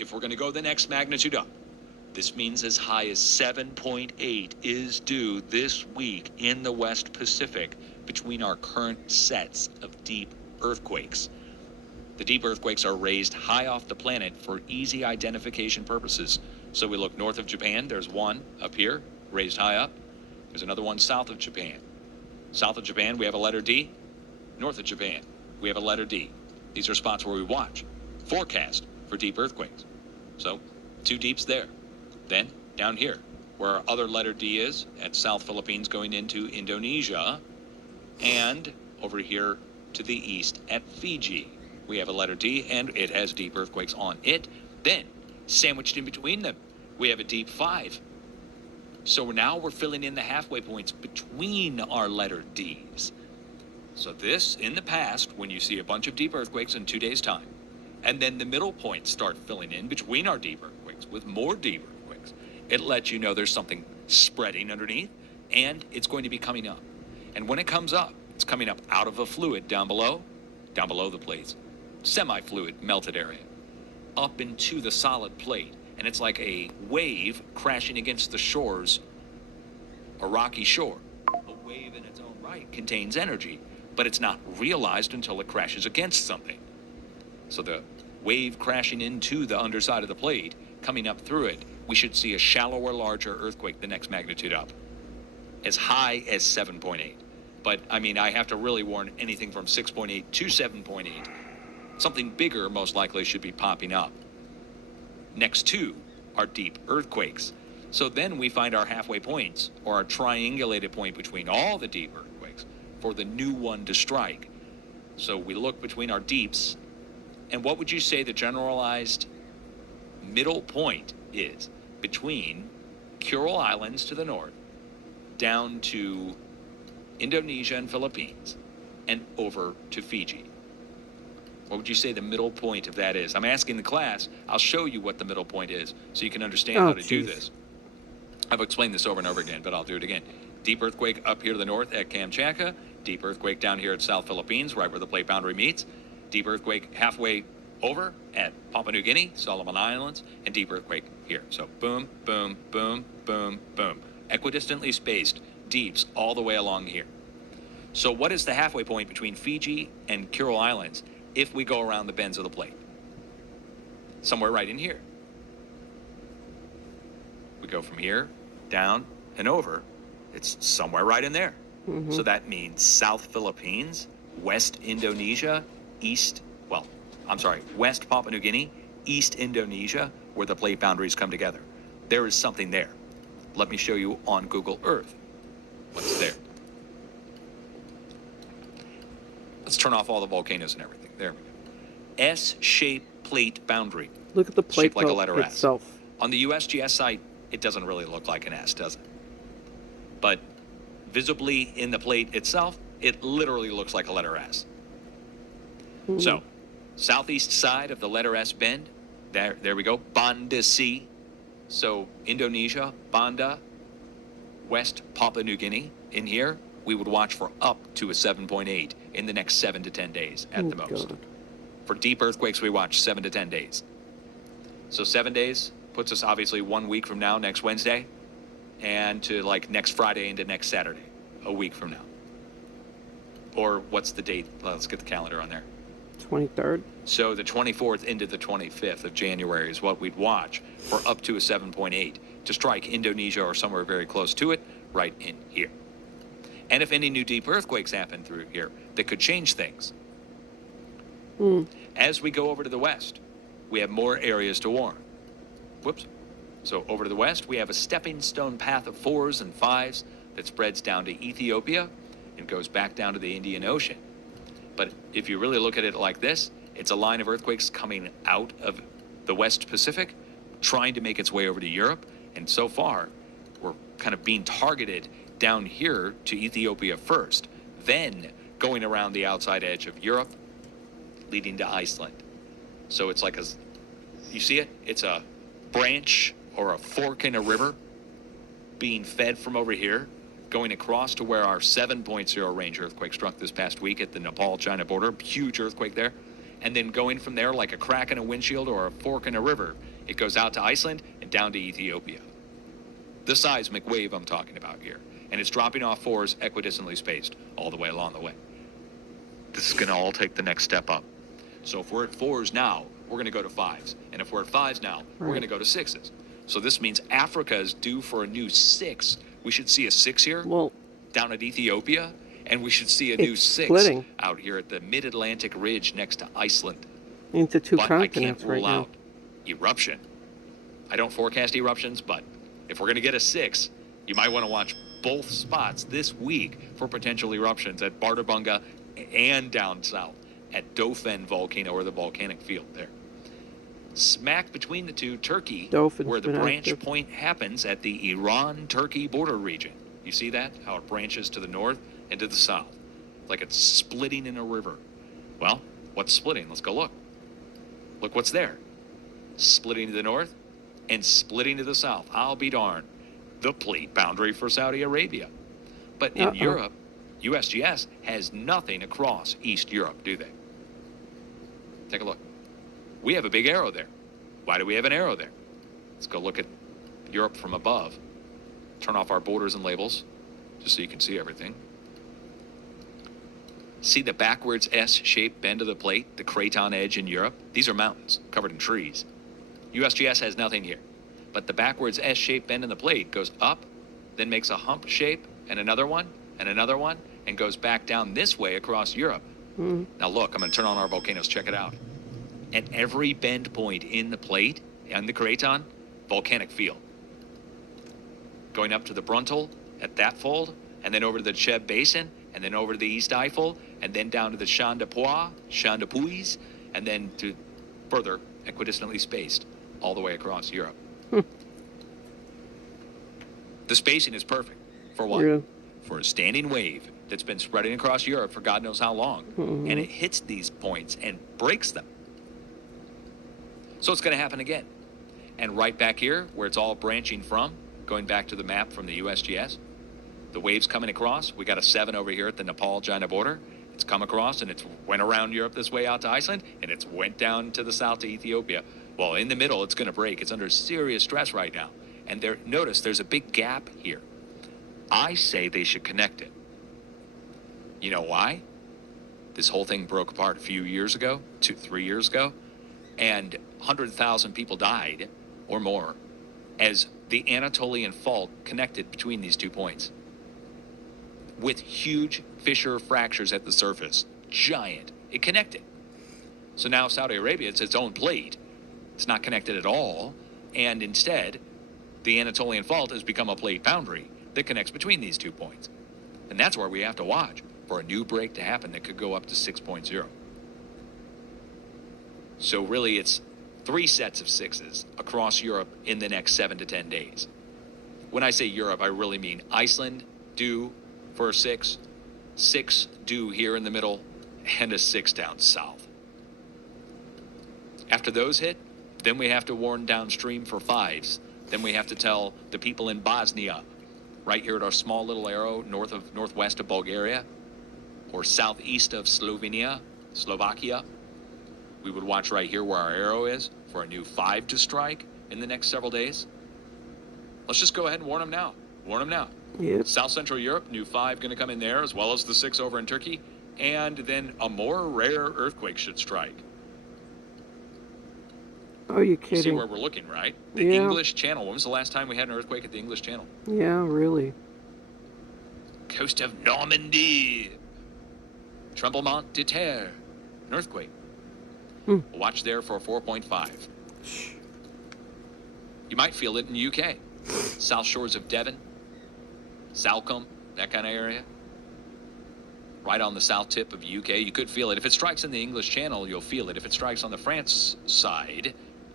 if we're going to go the next magnitude up, this means as high as 7.8 is due this week in the West Pacific between our current sets of deep earthquakes. The deep earthquakes are raised high off the planet for easy identification purposes. So we look north of Japan, there's one up here, raised high up. There's another one south of Japan. South of Japan, we have a letter D. North of Japan, we have a letter D. These are spots where we watch, forecast for deep earthquakes. So 2 deeps there. Then down here, where our other letter D is, at South Philippines going into Indonesia, and over here to the east at Fiji. We have a letter D, and it has deep earthquakes on it. Then, sandwiched in between them, we have a deep 5. So now we're filling in the halfway points between our letter Ds. So this, in the past, when you see a bunch of deep earthquakes in 2 days' time, and then the middle points start filling in between our deep earthquakes with more deep earthquakes, it lets you know there's something spreading underneath, and it's going to be coming up. And when it comes up, it's coming up out of a fluid down below the plates, semi-fluid melted area, up into the solid plate. And it's like a wave crashing against the shores, a rocky shore. A wave in its own right contains energy, but it's not realized until it crashes against something. So the wave crashing into the underside of the plate, coming up through it, we should see a shallower, larger earthquake the next magnitude up, as high as 7.8. But, I mean, I have to really warn anything from 6.8 to 7.8. Something bigger most likely should be popping up next to our deep earthquakes. So then we find our halfway points, or our triangulated point between all the deep earthquakes, for the new one to strike. So we look between our deeps, and what would you say the generalized middle point is between Kuril Islands to the north, down to Indonesia and Philippines, and over to Fiji? What would you say the middle point of that is? I'm asking the class. I'll show you what the middle point is so you can understand how to do this. I've explained this over and over again, but I'll do it again. Deep earthquake up here to the north at Kamchatka. Deep earthquake down here at South Philippines, right where the plate boundary meets. Deep earthquake halfway over at Papua New Guinea, Solomon Islands, and deep earthquake here. So boom, boom, boom, boom, boom. Equidistantly spaced deeps all the way along here. So what is the halfway point between Fiji and Kuril Islands if we go around the bends of the plate? Somewhere right in here. We go from here, down, and over. It's somewhere right in there. Mm-hmm. So that means South Philippines, West Indonesia, West Papua New Guinea, East Indonesia, where the plate boundaries come together. There is something there. Let me show you on Google Earth what's there. Let's turn off all the volcanoes and everything. There we go. S-shaped plate boundary. Look at the plate shaped like a letter itself. S. On the USGS site, it doesn't really look like an S, does it? But visibly in the plate itself, it literally looks like a letter S. Mm-hmm. So, southeast side of the letter S bend, there we go, Banda Sea. So, Indonesia, Banda, West Papua New Guinea. In here, we would watch for up to a 7.8 in the next 7 to 10 days at the most. God. For deep earthquakes, we watch 7 to 10 days. So 7 days puts us obviously 1 week from now, next Wednesday, and to like next Friday into next Saturday, a week from now. Or what's the date? Let's get the calendar on there. 23rd. So the 24th into the 25th of January is what we'd watch for up to a 7.8 to strike Indonesia or somewhere very close to it right in here. And if any new deep earthquakes happen through here, that could change things. As we go over to the west, we have more areas to warn. Whoops. So over to the west, we have a stepping stone path of 4s and 5s that spreads down to Ethiopia and goes back down to the Indian Ocean. But if you really look at it like this, it's a line of earthquakes coming out of the West Pacific, trying to make its way over to Europe. And so far, we're kind of being targeted down here to Ethiopia first, then going around the outside edge of Europe, leading to Iceland. So it's like you see it? It's a branch or a fork in a river being fed from over here, going across to where our 7.0 range earthquake struck this past week at the Nepal-China border. Huge earthquake there. And then going from there like a crack in a windshield or a fork in a river, it goes out to Iceland and down to Ethiopia. The seismic wave I'm talking about here. And it's dropping off fours equidistantly spaced all the way along the way. This is going to all take the next step up. So if we're at fours now, we're going to go to fives. And if we're at fives now, we're going to go to sixes. So this means Africa is due for a new six. We should see a six here down at Ethiopia. And we should see a new six splitting out here at the mid-Atlantic ridge next to Iceland. into two But I continents can't rule right now. out eruption. I don't forecast eruptions, but if we're going to get a six, you might want to watch both spots this week for potential eruptions at Bardarbunga and down south at Dauphin volcano or the volcanic field there. Smack between the two, Turkey, Dauphin's where the been branch active. point happens at the Iran-Turkey border region. You see that? How it branches to the north and to the south, like it's splitting in a river. Well, what's splitting? Let's go look. Look what's there. Splitting to the north and splitting to the south. I'll be darned. The plate boundary for Saudi Arabia. But in Europe, USGS has nothing across East Europe, do they? Take a look. We have a big arrow there. Why do we have an arrow there? Let's go look at Europe from above. Turn off our borders and labels just so you can see everything. See the backwards S-shaped bend of the plate, the craton edge in Europe? These are mountains covered in trees. USGS has nothing here. But the backwards S-shaped bend in the plate goes up, then makes a hump shape, and another one, and goes back down this way across Europe. Now look, I'm going to turn on our volcanoes. Check it out. At every bend point in the plate, and the craton, volcanic field. Going up to the Bruntal at that fold, and then over to the Cheb Basin, and then over to the East Eifel, and then down to the Champ de Puis, and then to further equidistantly spaced all the way across Europe. The spacing is perfect. For what? Yeah. For a standing wave that's been spreading across Europe for God knows how long. And it hits these points and breaks them. So it's going to happen again. And right back here, where it's all branching from, going back to the map from the USGS, the wave's coming across. We got a 7 over here at the Nepal-China border. It's come across, and it's went around Europe this way out to Iceland, and it's went down to the south to Ethiopia. Well, in the middle, it's going to break. It's under serious stress right now. And notice there's a big gap here. I say they should connect it. You know why? This whole thing broke apart a few years ago, 3 years ago, and 100,000 people died or more as the Anatolian fault connected between these 2 points with huge fissure fractures at the surface. Giant. It connected. So now Saudi Arabia, it's its own plate. It's not connected at all. And instead, the Anatolian fault has become a plate boundary that connects between these 2 points. And that's where we have to watch for a new break to happen that could go up to 6.0. So really, it's 3 sets of sixes across Europe in the next 7 to 10 days. When I say Europe, I really mean Iceland due for a 6 due here in the middle, and a 6 down south. After those hit, then we have to warn downstream for 5s. Then we have to tell the people in Bosnia, right here at our small little arrow northwest of Bulgaria, or southeast of Slovakia. We would watch right here where our arrow is for a new 5 to strike in the next several days. Let's just go ahead and warn them now. Yep. South Central Europe, new 5 going to come in there, as well as the 6 over in Turkey. And then a more rare earthquake should strike. Are you You kidding? see where we're looking, right? The Yeah. English Channel. When was the last time we had an earthquake at the English Channel? Yeah, really. Coast of Normandy. Tremblement de terre. An earthquake. Watch there for a 4.5. You might feel it in the UK. South shores of Devon, Salcombe, that kind of area. Right on the south tip of the UK, you could feel it. If it strikes in the English Channel, you'll feel it. If it strikes on the France side,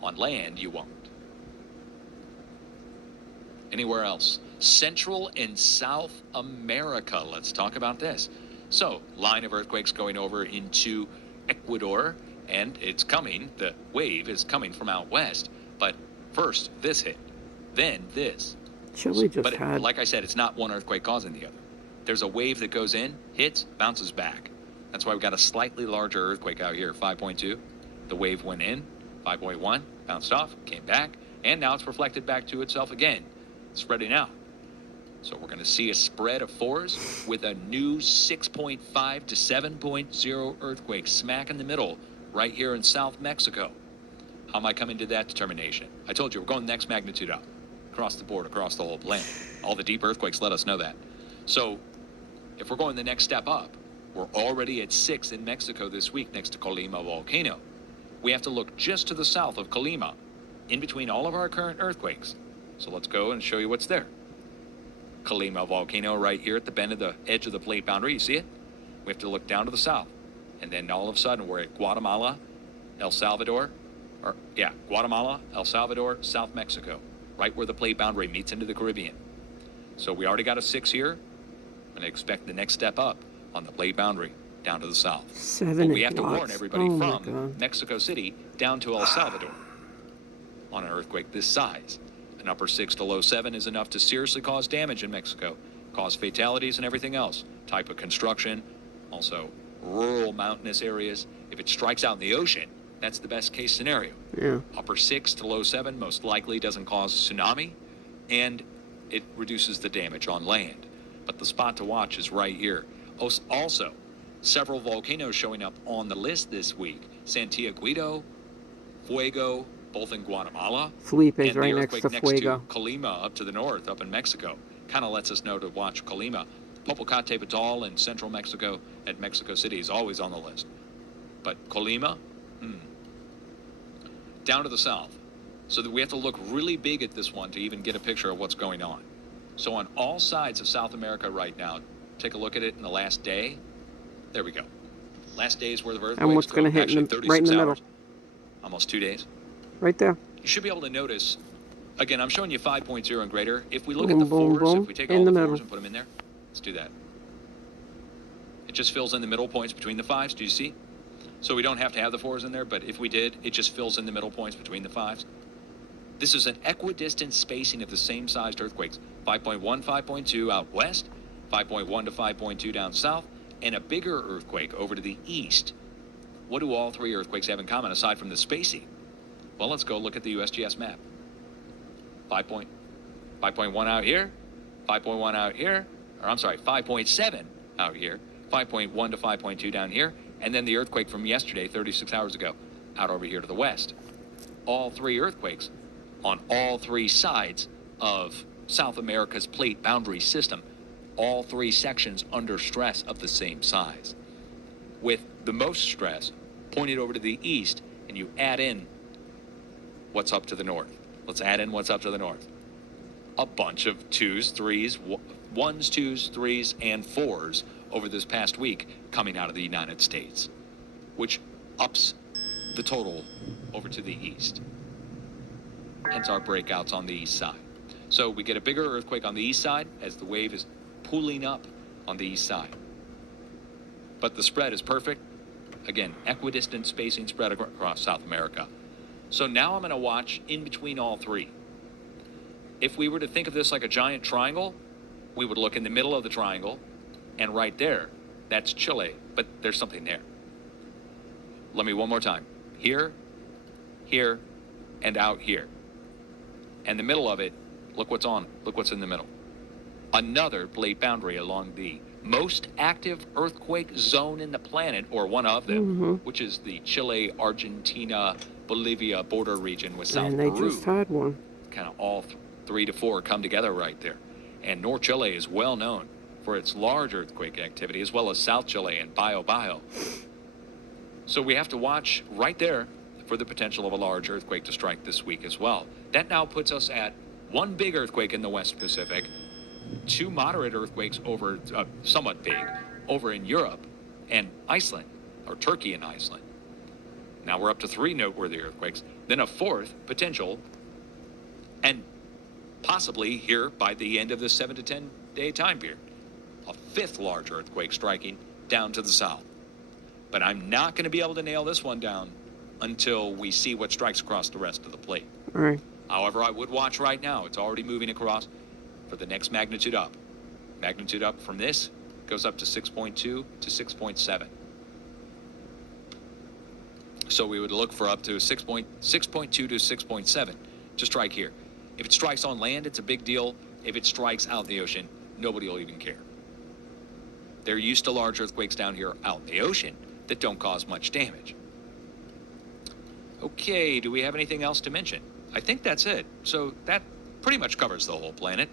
on land, you won't. Anywhere else? Central and South America. Let's talk about this. So, line of earthquakes going over into Ecuador, and it's coming. The wave is coming from out west. But first, this hit. Then this. Chile just But had. like I said, it's not one earthquake causing the other. There's a wave that goes in, hits, bounces back. That's why we got a slightly larger earthquake out here, 5.2. The wave went in, 5.1, bounced off, came back, and now it's reflected back to itself again, spreading out. So we're going to see a spread of 4s with a new 6.5 to 7.0 earthquake smack in the middle right here in South Mexico. How am I coming to that determination? I told you we're going next magnitude up, across the board, across the whole planet. All the deep earthquakes let us know that. So if we're going the next step up, we're already at 6 in Mexico this week next to Colima volcano. We have to look just to the south of Colima, in between all of our current earthquakes. So let's go and show you what's there. Colima volcano right here at the bend of the edge of the plate boundary. You see it? We have to look down to the south. And then all of a sudden we're at Guatemala, El Salvador, Guatemala, El Salvador, South Mexico, right where the plate boundary meets into the Caribbean. So we already got a 6 here, and I expect the next step up on the plate boundary down to the south. 7 But we have to lots. warn everybody Oh my from God. Mexico City down to El Salvador on an earthquake this size. An upper 6 to low 7 is enough to seriously cause damage in Mexico, cause fatalities and everything else. Type of construction, also rural mountainous areas. If it strikes out in the ocean, that's the best case scenario. Yeah. Upper 6 to low 7 most likely doesn't cause a tsunami, and it reduces the damage on land. But the spot to watch is right here. Also, several volcanoes showing up on the list this week. Santiaguito, Fuego, both in Guatemala. Felipe's and right the next earthquake to Fuego. to Colima up to the north, up in Mexico. Kind of lets us know to watch Colima. Popocatépetl in central Mexico at Mexico City is always on the list. But Colima, down to the south. So that we have to look really big at this one to even get a picture of what's going on. So on all sides of South America right now, take a look at it in the last day. There we go. Last day's worth of earthquakes. And what's going to hit right in the middle? Almost 2 days. Right there. You should be able to notice, again, I'm showing you 5.0 and greater. If we look Boom, at the boom, 4s, boom, if we take in all the the 4s middle. and put them in there, let's do that. It just fills in the middle points between the 5s. Do you see? So we don't have to have the 4s in there, but if we did, it just fills in the middle points between the 5s. This is an equidistant spacing of the same sized earthquakes. 5.1, 5.2 out west, 5.1 to 5.2 down south, and a bigger earthquake over to the east. What do all 3 earthquakes have in common aside from the spacing? Well, let's go look at the USGS map. 5.1 out here, 5.1 out here, 5.7 out here, 5.1 to 5.2 down here, and then the earthquake from yesterday, 36 hours ago, out over here to the west. All 3 earthquakes on all 3 sides of South America's plate boundary system, all 3 sections under stress of the same size, with the most stress pointed over to the east, and you add in what's up to the north. Let's add in what's up to the north. A bunch of 2s, 3s, 1s, 2s, 3s, and 4s over this past week coming out of the United States, which ups the total over to the east. Hence our breakouts on the east side. So we get a bigger earthquake on the east side as the wave is pooling up on the east side. But the spread is perfect. Again, equidistant spacing spread across South America. So now I'm going to watch in between all 3. If we were to think of this like a giant triangle, we would look in the middle of the triangle, and right there, that's Chile, but there's something there. Let me one more time. Here, here, and out here. And the middle of it, look what's in the middle. Another plate boundary along the most active earthquake zone in the planet, or one of them, which is the Chile, Argentina, Bolivia border region with South And they Peru. just had one. Kind of all 3 to 4 come together right there. And North Chile is well known for its large earthquake activity, as well as South Chile and Bio. So we have to watch right there for the potential of a large earthquake to strike this week as well. That now puts us at 1 big earthquake in the West Pacific, 2 moderate earthquakes over, somewhat big, over in Europe and Iceland, or Turkey and Iceland. Now we're up to 3 noteworthy earthquakes, then a 4th potential, and possibly here by the end of the 7 to 10 day time period, a 5th large earthquake striking down to the south. But I'm not going to be able to nail this one down until we see what strikes across the rest of the plate. All right. However, I would watch right now. It's already moving across for the next magnitude up. Magnitude up from this goes up to 6.2 to 6.7. So we would look for up to 6.2 to 6.7 to strike here. If it strikes on land, it's a big deal. If it strikes out in the ocean, nobody will even care. They're used to large earthquakes down here out in the ocean that don't cause much damage. Okay, do we have anything else to mention? I think that's it. So that pretty much covers the whole planet.